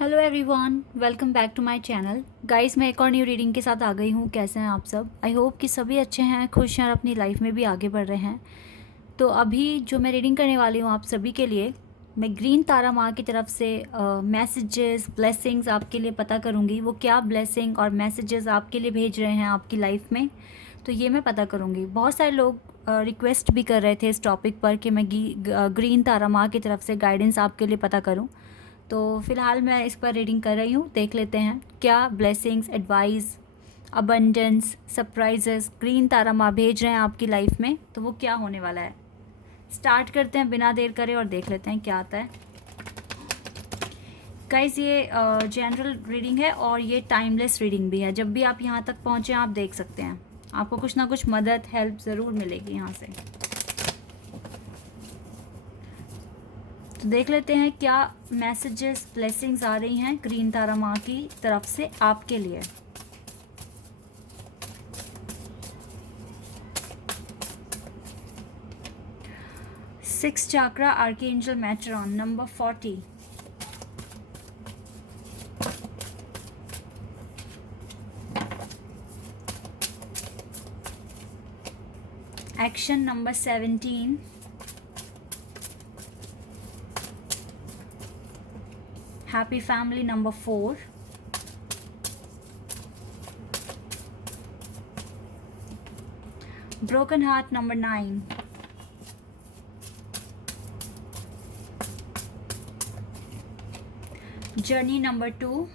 Hello everyone, welcome back to my channel. Guys, मैं एक और न्यू रीडिंग के साथ आ गई हूँ। कैसे हैं आप सब? आई होप कि सभी अच्छे हैं, खुश हैं और अपनी लाइफ में भी आगे बढ़ रहे हैं। तो अभी जो मैं रीडिंग करने वाली हूँ आप सभी के लिए, मैं ग्रीन तारा माँ की तरफ से मैसेजेस, ब्लेसिंग्स आपके लिए पता करूँगी। वो क्या ब्लेसिंग और मैसेजेस आपके लिए भेज रहे हैं आपकी लाइफ में, तो ये मैं पता करूँगी। बहुत सारे लोग रिक्वेस्ट भी कर रहे थे इस टॉपिक पर कि मैं ग्रीन तारा माँ की तरफ से गाइडेंस आपके लिए पता करूँ। तो फ़िलहाल मैं इस पर रीडिंग कर रही हूँ। देख लेते हैं क्या blessings, advice, abundance, surprises Green Tara माँ भेज रहे हैं आपकी लाइफ में, तो वो क्या होने वाला है। स्टार्ट करते हैं बिना देर करे और देख लेते हैं क्या आता है। गाइस, ये जनरल रीडिंग है और ये टाइमलेस रीडिंग भी है। जब भी आप यहाँ तक पहुँचे आप देख सकते हैं, आपको कुछ ना कुछ मदद, हेल्प ज़रूर मिलेगी यहाँ से। तो देख लेते हैं क्या मैसेजेस, ब्लेसिंग्स आ रही हैं ग्रीन तारा माँ की तरफ से आपके लिए। Six chakra, archangel Metatron, number 40। Action number 17। Happy family number 4। Broken heart number 9। Journey number 2।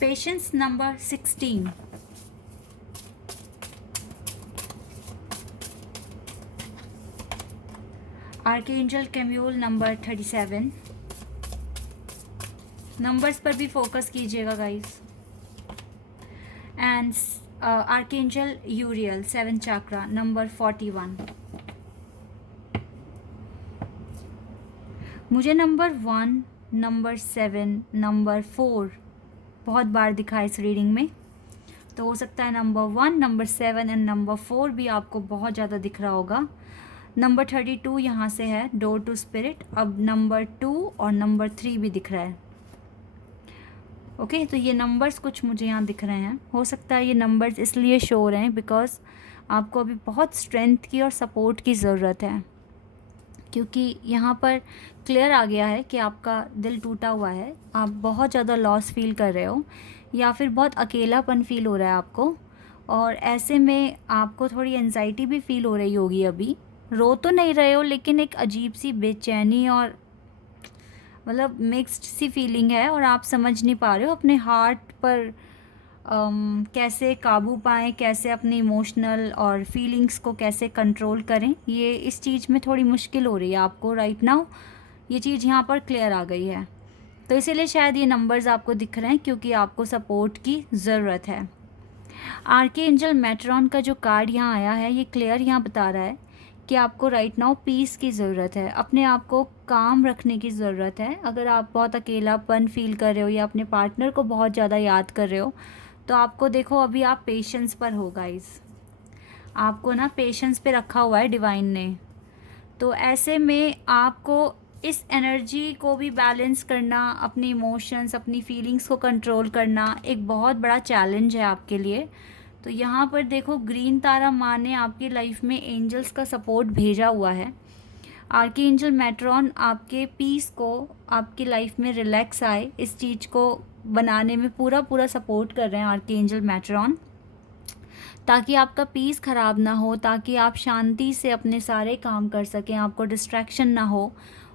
Patience number 16। Archangel Chamuel number 37। Numbers पर भी फोकस कीजिएगा guys. And archangel Uriel, 7 chakra, number 41। मुझे नंबर 1, नंबर 7, नंबर 4 बहुत बार दिखा इस रीडिंग में, तो हो सकता है नंबर 1, नंबर 7 एंड नंबर 4 भी आपको बहुत ज़्यादा दिख रहा होगा। नंबर 32 यहाँ से है, डोर टू स्पिरिट। अब नंबर 2 और नंबर 3 भी दिख रहा है। ओके, तो ये नंबर्स कुछ मुझे यहाँ दिख रहे हैं। हो सकता है ये नंबर्स इसलिए शो हो रहे हैं बिकॉज आपको अभी बहुत स्ट्रेंथ की और सपोर्ट की ज़रूरत है, क्योंकि यहाँ पर क्लियर आ गया है कि आपका दिल टूटा हुआ है, आप बहुत ज़्यादा लॉस फील कर रहे हो या फिर बहुत अकेलापन फील हो रहा है आपको, और ऐसे में आपको थोड़ी एंजाइटी भी फील हो रही होगी। अभी रो तो नहीं रहे हो, लेकिन एक अजीब सी बेचैनी और मतलब मिक्स्ड सी फीलिंग है, और आप समझ नहीं पा रहे हो अपने हार्ट पर कैसे काबू पाएँ, कैसे अपने इमोशनल और फीलिंग्स को कैसे कंट्रोल करें। ये इस चीज़ में थोड़ी मुश्किल हो रही है आपको राइट नाउ। ये चीज़ यहाँ पर क्लियर आ गई है, तो इसीलिए शायद ये नंबर्स आपको दिख रहे हैं, क्योंकि आपको सपोर्ट की ज़रूरत है। आर्कएंजल मैट्रॉन का जो कार्ड यहाँ आया है, ये क्लियर यहाँ बता रहा है कि आपको राइट नाउ पीस की ज़रूरत है, अपने आप को काम रखने की ज़रूरत है। अगर आप बहुत अकेलापन फील कर रहे हो या अपने पार्टनर को बहुत ज़्यादा याद कर रहे हो, तो आपको देखो अभी आप पेशेंस पर हो गाइस। आपको ना पेशेंस पे रखा हुआ है डिवाइन ने। तो ऐसे में आपको इस एनर्जी को भी बैलेंस करना, अपने इमोशंस, अपनी फीलिंग्स को कंट्रोल करना एक बहुत बड़ा चैलेंज है आपके लिए। तो यहाँ पर देखो ग्रीन तारा माँ ने आपकी लाइफ में एंजल्स का सपोर्ट भेजा हुआ है। आर्कएंजल मैट्रॉन आपके पीस को, आपकी लाइफ में रिलैक्स आए, इस चीज़ को बनाने में पूरा पूरा सपोर्ट कर रहे हैं आर्कएंजल मैट्रॉन, ताकि आपका पीस ख़राब ना हो, ताकि आप शांति से अपने सारे काम कर सकें, आपको डिस्ट्रैक्शन ना हो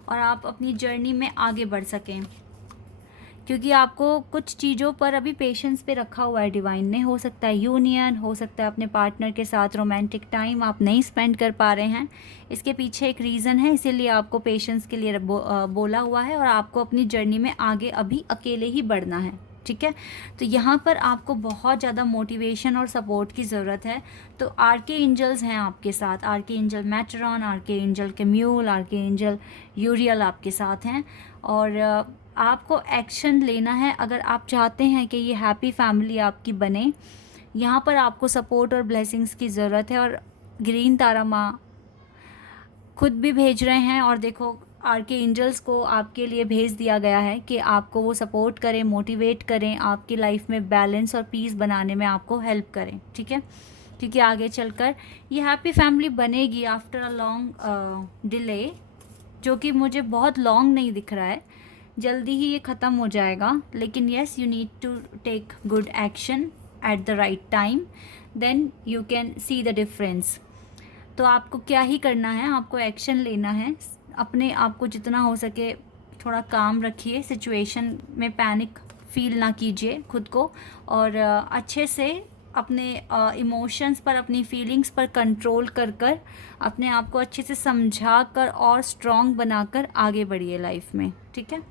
और आप अपनी जर्नी में आगे बढ़ सकें। क्योंकि आपको कुछ चीज़ों पर अभी पेशेंस पे रखा हुआ है डिवाइन ने। हो सकता है यूनियन, हो सकता है अपने पार्टनर के साथ रोमांटिक टाइम आप नहीं स्पेंड कर पा रहे हैं। इसके पीछे एक रीज़न है, इसीलिए आपको पेशेंस के लिए बोला हुआ है, और आपको अपनी जर्नी में आगे अभी अकेले ही बढ़ना है। ठीक है, तो यहाँ पर आपको बहुत ज़्यादा मोटिवेशन और सपोर्ट की ज़रूरत है। तो आर्के एंजल्स हैं आपके साथ, आर्के एंजल मैट्रॉन, आर्के एंजल कैम्यूल, आर्के एंजल यूरियल आपके साथ हैं, और आपको एक्शन लेना है अगर आप चाहते हैं कि ये हैप्पी फैमिली आपकी बने। यहाँ पर आपको सपोर्ट और ब्लेसिंग्स की ज़रूरत है, और ग्रीन तारा माँ खुद भी भेज रहे हैं, और देखो आर्के एंजल्स को आपके लिए भेज दिया गया है कि आपको वो सपोर्ट करें, मोटिवेट करें, आपकी लाइफ में बैलेंस और पीस बनाने में आपको हेल्प करें, ठीक है। क्योंकि आगे चलकर ये हैप्पी फैमिली बनेगी आफ्टर अ लॉन्ग डिले, जो कि मुझे बहुत लॉन्ग नहीं दिख रहा है, जल्दी ही ये ख़त्म हो जाएगा। लेकिन yes, you need to take good action at the right time, then you can see the difference. तो आपको क्या ही करना है, आपको एक्शन लेना है। अपने आप को जितना हो सके थोड़ा काम रखिए, सिचुएशन में पैनिक फील ना कीजिए खुद को, और अच्छे से अपने इमोशंस पर, अपनी फीलिंग्स पर कंट्रोल कर कर अपने आप को अच्छे से समझा कर और स्ट्रॉन्ग बनाकर आगे बढ़िए लाइफ में, ठीक है।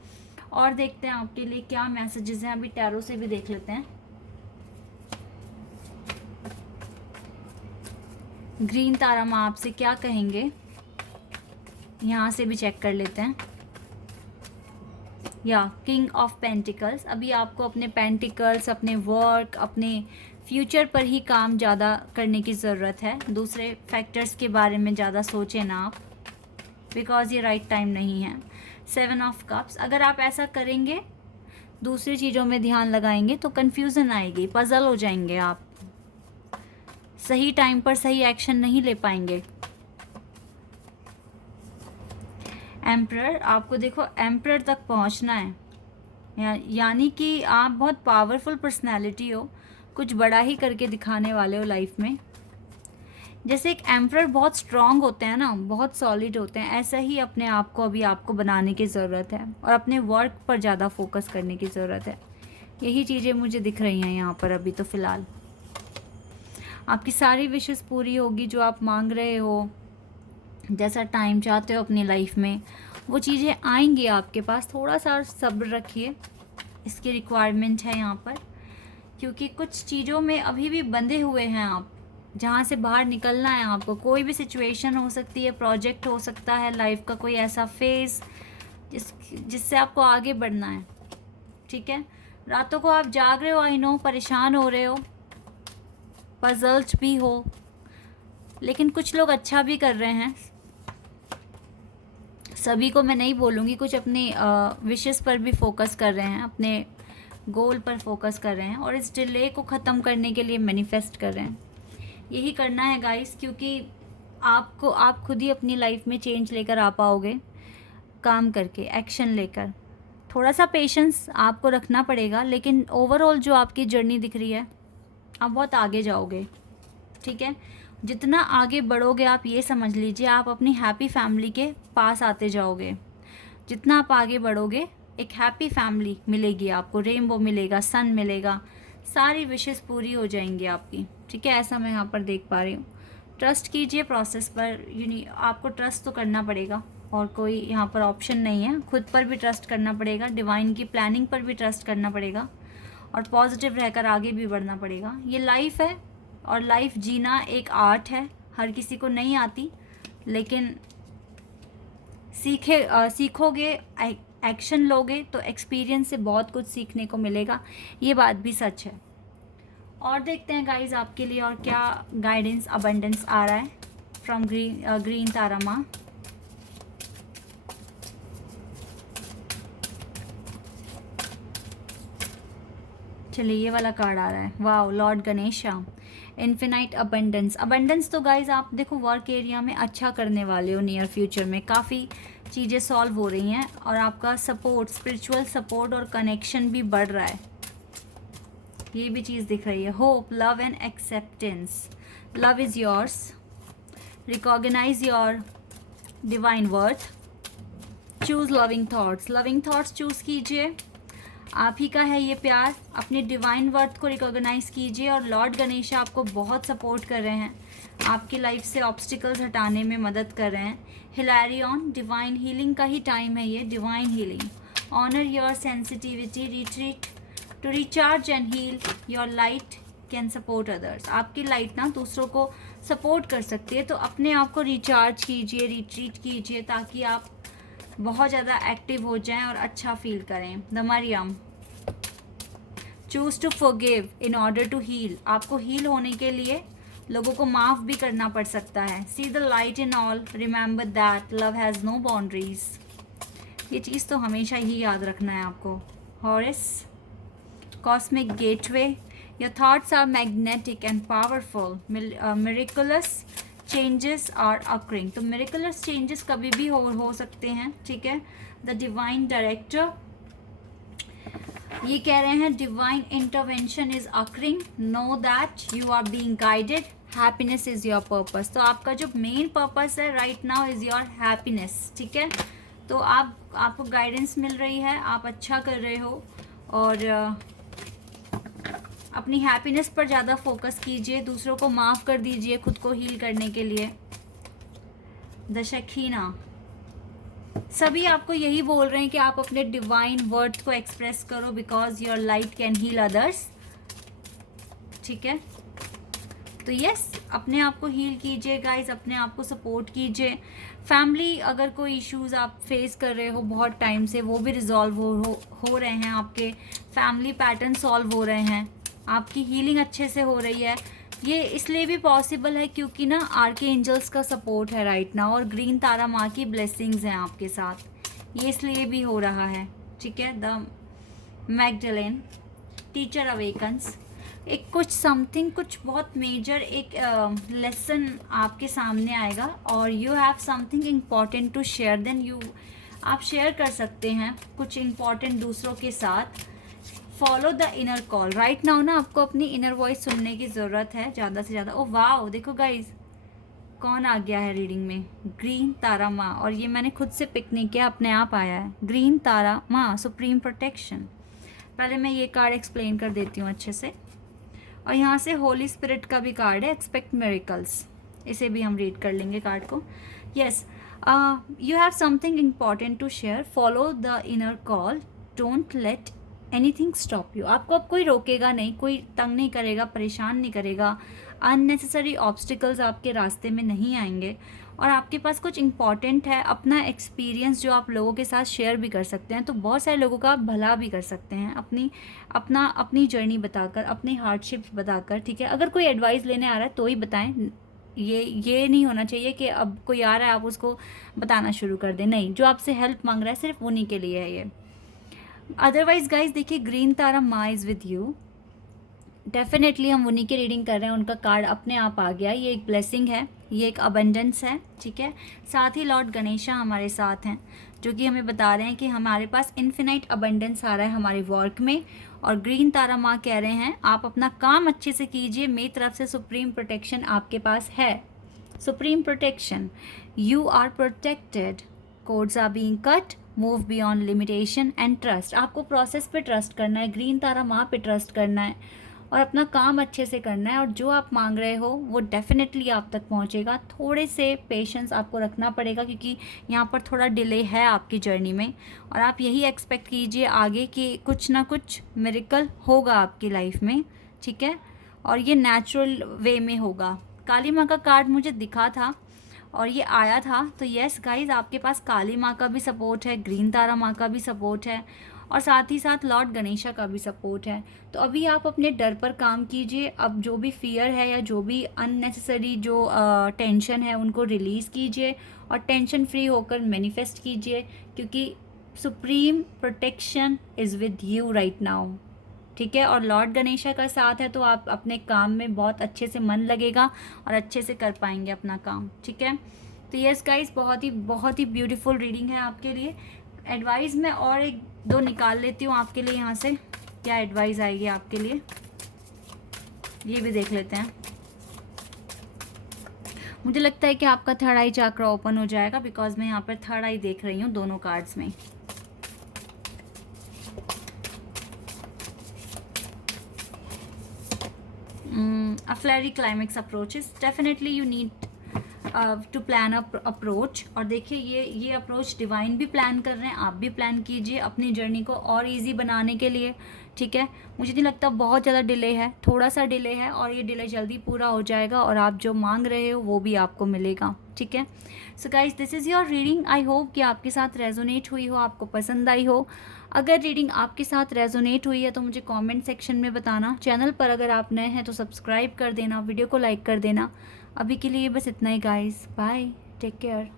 और देखते हैं आपके लिए क्या मैसेजेस हैं, अभी टैरो से भी देख लेते हैं। ग्रीन तारा माँ आपसे क्या कहेंगे, यहाँ से भी चेक कर लेते हैं। या किंग ऑफ पेंटिकल्स, अभी आपको अपने पेंटिकल्स, अपने वर्क, अपने फ्यूचर पर ही काम ज़्यादा करने की ज़रूरत है। दूसरे फैक्टर्स के बारे में ज़्यादा सोचें ना आप, बिकॉज़ ये राइट टाइम नहीं है। 7 ऑफ कप्स, अगर आप ऐसा करेंगे, दूसरी चीज़ों में ध्यान लगाएंगे तो कन्फ्यूज़न आएगी, पजल हो जाएंगे आप, सही टाइम पर सही एक्शन नहीं ले पाएंगे। एम्परर, आपको देखो एम्परर तक पहुंचना है, यानी कि आप बहुत पावरफुल पर्सनालिटी हो, कुछ बड़ा ही करके दिखाने वाले हो लाइफ में। जैसे एक एम्परर बहुत स्ट्रांग होते हैं ना, बहुत सॉलिड होते हैं, ऐसा ही अपने आप को अभी आपको बनाने की ज़रूरत है और अपने वर्क पर ज़्यादा फोकस करने की ज़रूरत है। यही चीज़ें मुझे दिख रही हैं यहाँ पर अभी तो फ़िलहाल। आपकी सारी विशेस पूरी होगी जो आप मांग रहे हो, जैसा टाइम चाहते हो अपनी लाइफ में, वो चीज़ें आएंगी आपके पास। थोड़ा सा सब्र रखिए, इसकी रिक्वायरमेंट है यहाँ पर, क्योंकि कुछ चीज़ों में अभी भी बंधे हुए हैं आप, जहाँ से बाहर निकलना है आपको। कोई भी सिचुएशन हो सकती है, प्रोजेक्ट हो सकता है, लाइफ का कोई ऐसा फेज़ जिससे आपको आगे बढ़ना है, ठीक है। रातों को आप जाग रहे हो, आई नो, परेशान हो रहे हो, पजल्स भी हो, लेकिन कुछ लोग अच्छा भी कर रहे हैं। सभी को मैं नहीं बोलूँगी, कुछ अपनी विशेस पर भी फोकस कर रहे हैं, अपने गोल पर फोकस कर रहे हैं, और इस डिले को ख़त्म करने के लिए मैनिफेस्ट कर रहे हैं। यही करना है गाइस, क्योंकि आप खुद ही अपनी लाइफ में चेंज लेकर आ पाओगे, काम करके, एक्शन लेकर। थोड़ा सा पेशेंस आपको रखना पड़ेगा, लेकिन ओवरऑल जो आपकी जर्नी दिख रही है, आप बहुत आगे जाओगे, ठीक है। जितना आगे बढ़ोगे, आप ये समझ लीजिए आप अपनी हैप्पी फैमिली के पास आते जाओगे। जितना आप आगे बढ़ोगे, एक हैप्पी फैमिली मिलेगी आपको, रेनबो मिलेगा, सन मिलेगा, सारी विशेस पूरी हो जाएंगी आपकी, ठीक है। ऐसा मैं यहाँ पर देख पा रही हूँ। ट्रस्ट कीजिए प्रोसेस पर, आपको ट्रस्ट तो करना पड़ेगा, और कोई यहाँ पर ऑप्शन नहीं है। खुद पर भी ट्रस्ट करना पड़ेगा, डिवाइन की प्लानिंग पर भी ट्रस्ट करना पड़ेगा, और पॉजिटिव रहकर आगे भी बढ़ना पड़ेगा। ये लाइफ है, और लाइफ जीना एक आर्ट है, हर किसी को नहीं आती, लेकिन सीखोगे, एक्शन लोगे तो एक्सपीरियंस से बहुत कुछ सीखने को मिलेगा, ये बात भी सच है। और देखते हैं गाइज आपके लिए और क्या गाइडेंस, अबंडेंस आ रहा है फ्रॉम ग्रीन तारा माँ। चलिए, ये वाला कार्ड आ रहा है, wow, Lord Ganesha, infinite abundance. Abundance तो गाइज आप देखो वर्क एरिया में अच्छा करने वाले हो, नियर फ्यूचर में काफ़ी चीज़ें सॉल्व हो रही हैं, और आपका सपोर्ट, स्पिरिचुअल सपोर्ट और कनेक्शन भी बढ़ रहा है, ये भी चीज़ दिख रही है। Hope, love and acceptance, love is yours, recognise your divine worth, choose loving thoughts, loving thoughts choose कीजिए, आप ही का है ये प्यार। अपने डिवाइन वर्थ को रिकॉग्नाइज कीजिए, और लॉर्ड गणेशा आपको बहुत सपोर्ट कर रहे हैं, आपकी लाइफ से ऑब्स्टिकल्स हटाने में मदद कर रहे हैं। हिलैरियन, डिवाइन हीलिंग का ही टाइम है ये, divine healing. Honour your sensitivity, retreat to recharge and heal, your light can support others. आपकी लाइट ना दूसरों को सपोर्ट कर सकती है, तो अपने आप को रिचार्ज कीजिए, रिट्रीट कीजिए, ताकि आप बहुत ज़्यादा एक्टिव हो जाएं और अच्छा फील करें। The Mariam, choose to forgive in order to heal, आपको हील होने के लिए लोगों को माफ़ भी करना पड़ सकता है। See the light in all, remember that love has no boundaries. ये चीज़ तो हमेशा ही याद रखना है आपको। Horus, cosmic gateway, your thoughts are magnetic and powerful, miraculous changes are occurring. तो मिरेकुलस चेंजेस कभी भी हो सकते हैं, ठीक है। द डिवाइन डायरेक्टर, ये कह रहे हैं divine intervention is occurring, know that you are being guided, happiness is your purpose. तो आपका जो मेन पर्पस है right now is your happiness, ठीक है। तो आपको गाइडेंस मिल रही है, आप अच्छा कर रहे हो, और अपनी हैप्पीनेस पर ज़्यादा फोकस कीजिए, दूसरों को माफ़ कर दीजिए खुद को हील करने के लिए। द शकीना, सभी आपको यही बोल रहे हैं कि आप अपने डिवाइन वर्थ को एक्सप्रेस करो, because your light can heal others, ठीक है। तो यस, अपने आप को हील कीजिए गाइज, अपने आप को सपोर्ट कीजिए। फैमिली, अगर कोई इश्यूज आप फेस कर रहे हो बहुत टाइम से, वो भी रिजॉल्व हो रहे हैं, आपके फैमिली पैटर्न सॉल्व हो रहे हैं, आपकी हीलिंग अच्छे से हो रही है। ये इसलिए भी पॉसिबल है क्योंकि ना आर्के एंजल्स का सपोर्ट है राइट नाउ, और ग्रीन तारा माँ की ब्लेसिंग्स हैं आपके साथ, ये इसलिए भी हो रहा है, ठीक है। द मैगडलेन, टीचर अवेकन्स, एक कुछ बहुत मेजर एक लेसन आपके सामने आएगा, और you have something important to share, then आप शेयर कर सकते हैं कुछ इम्पॉर्टेंट दूसरों के साथ। Follow the inner call, right now ना आपको अपनी इनर वॉइस सुनने की ज़रूरत है ज़्यादा से ज़्यादा। ओ वाओ, देखो गाइज कौन आ गया है रीडिंग में, ग्रीन तारा माँ, और ये मैंने खुद से पिक नहीं किया, अपने आप आया है, ग्रीन तारा माँ, सुप्रीम प्रोटेक्शन। पहले मैं ये कार्ड एक्सप्लेन कर देती हूँ अच्छे से। और यहाँ से होली स्पिरिट का भी कार्ड है, एक्सपेक्ट मिरेकल्स, इसे भी हम रीड कर लेंगे कार्ड को। Yes, you have something important to share, follow the inner call, don't let anything stop you. आपको अब कोई रोकेगा नहीं, कोई तंग नहीं करेगा, परेशान नहीं करेगा, अननेसेसरी ऑब्स्टिकल्स आपके रास्ते में नहीं आएंगे, और आपके पास कुछ इंपॉर्टेंट है, अपना एक्सपीरियंस जो आप लोगों के साथ शेयर भी कर सकते हैं। तो बहुत सारे लोगों का आप भला भी कर सकते हैं अपनी जर्नी बताकर, अपनी हार्डशिप्स बताकर, ठीक है। अगर कोई एडवाइस लेने आ रहा है तो ही बताएं, ये नहीं होना चाहिए कि अब कोई आ रहा है आप उसको बताना शुरू कर दें, नहीं, जो आपसे हेल्प मांग रहा है सिर्फ उन्हीं के लिए है ये। अदरवाइज गाइज देखिए, ग्रीन तारा माँ इज़ विद यू, डेफिनेटली हम उन्हीं की रीडिंग कर रहे हैं, उनका कार्ड अपने आप आ गया, ये एक ब्लेसिंग है, ये एक अबंडेंस है, ठीक है। साथ ही लॉर्ड गणेशा हमारे साथ हैं, जो कि हमें बता रहे हैं कि हमारे पास इन्फिनाइट अबंडेंस आ रहा है हमारे वर्क में, और ग्रीन तारा माँ कह रहे हैं आप अपना काम अच्छे से कीजिए, मेरी तरफ से सुप्रीम प्रोटेक्शन आपके पास है, supreme protection, you are protected, codes are being cut, move beyond limitation and trust. आपको प्रोसेस पे ट्रस्ट करना है, ग्रीन तारा माँ पे ट्रस्ट करना है, और अपना काम अच्छे से करना है, और जो आप मांग रहे हो वो डेफिनेटली आप तक पहुंचेगा। थोड़े से पेशेंस आपको रखना पड़ेगा क्योंकि यहाँ पर थोड़ा डिले है आपकी जर्नी में, और आप यही एक्सपेक्ट कीजिए आगे कि कुछ ना कुछ मिरेकल होगा आपकी लाइफ में, ठीक है, और ये नेचुरल वे में होगा। काली माँ का कार्ड मुझे दिखा था और ये आया था, तो यस गाइज आपके पास काली माँ का भी सपोर्ट है, ग्रीन तारा माँ का भी सपोर्ट है, और साथ ही साथ लॉर्ड गणेशा का भी सपोर्ट है। तो अभी आप अपने डर पर काम कीजिए, अब जो भी फियर है या जो भी अननेसेसरी जो टेंशन है उनको रिलीज़ कीजिए, और टेंशन फ्री होकर मैनिफेस्ट कीजिए, क्योंकि supreme protection is with you right now, ठीक है। और लॉर्ड गणेशा का साथ है तो आप अपने काम में बहुत अच्छे से मन लगेगा और अच्छे से कर पाएंगे अपना काम, ठीक है। तो यस गाइस, बहुत ही ब्यूटीफुल रीडिंग है आपके लिए। एडवाइस मैं और एक दो निकाल लेती हूँ आपके लिए, यहाँ से क्या एडवाइस आएगी आपके लिए ये भी देख लेते हैं। मुझे लगता है कि आपका थर्ड आई चक्रा ओपन हो जाएगा, बिकॉज मैं यहाँ पर थर्ड आई देख रही हूँ दोनों कार्ड्स में। A flary climax approaches, definitely you need to plan a approach। और देखिए ये अप्रोच डिवाइन भी प्लान कर रहे हैं, आप भी प्लान कीजिए अपनी जर्नी को और इजी बनाने के लिए, ठीक है। मुझे नहीं लगता बहुत ज़्यादा डिले है, थोड़ा सा डिले है, और ये डिले जल्दी पूरा हो जाएगा, और आप जो मांग रहे हो वो भी आपको मिलेगा, ठीक है। So guys, this is your reading. I hope कि आपके साथ रेजोनेट हुई हो, आपको पसंद आई हो। अगर रीडिंग आपके साथ रेजोनेट हुई है तो मुझे कमेंट सेक्शन में बताना। चैनल पर अगर आप नए हैं तो सब्सक्राइब कर देना, वीडियो को लाइक कर देना। अभी के लिए बस इतना ही गाइस, बाय, टेक केयर।